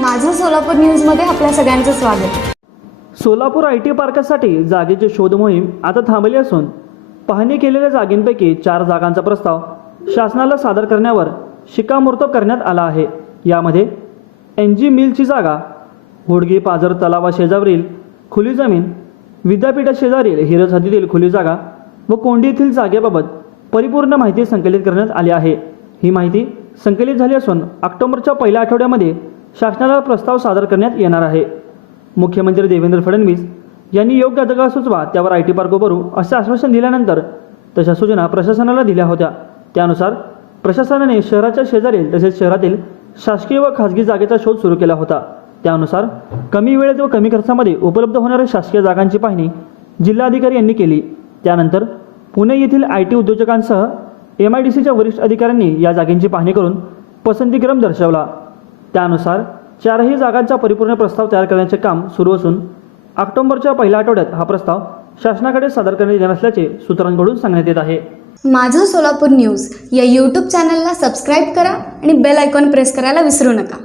माझं सोलापूर न्यूजमध्ये आपल्या सगळ्यांचं स्वागत. सोलापूर आय टी पार्कासाठी जागेची शोध मोहीम आता थांबली असून पाहणी केलेल्या जागेंपैकी चार जागांचा प्रस्ताव शासनाला सादर करण्यावर शिक्कामोर्तब करण्यात आला आहे. यामध्ये एन जी मिलची जागा होडगी पाझर तलावा शेजारील खुली जमीन विद्यापीठाशेजारील हिरज हद्दीतील खुली जागा व कोंडी येथील जागेबाबत परिपूर्ण माहिती संकलित करण्यात आली आहे. ही माहिती संकलित झाली असून ऑक्टोबरच्या पहिल्या आठवड्यामध्ये शासनाला प्रस्ताव सादर करण्यात येणार आहे. मुख्यमंत्री देवेंद्र फडणवीस यांनी योग्य जागा सुचवा त्यावर आय टी पार्क उभारू असे आश्वासन दिल्यानंतर तशा सूचना प्रशासनाला दिल्या होत्या. त्यानुसार प्रशासनाने शहराच्या शेजारील तसेच शहरातील शासकीय व खाजगी जागेचा शोध सुरू केला होता. त्यानुसार कमी वेळेत व कमी खर्चामध्ये उपलब्ध होणाऱ्या शासकीय जागांची पाहणी जिल्हाधिकारी यांनी केली. त्यानंतर पुणे येथील आय टी उद्योजकांसह एम आय डी सीच्या वरिष्ठ अधिकाऱ्यांनी या जागेंची पाहणी करून पसंतीक्रम दर्शवला. त्यानुसार चारही जागांचा परिपूर्ण प्रस्ताव तयार करण्याचे काम सुरू असून ऑक्टोबरच्या पहिल्या आठवड्यात हा प्रस्ताव शासनाकडे सादर करण्यात येणार असल्याचे सूत्रांकडून सांगण्यात येत आहे. माझं सोलापूर न्यूज या यूट्यूब चॅनलला सबस्क्राईब करा आणि बेल आयकॉन प्रेस करायला विसरू नका.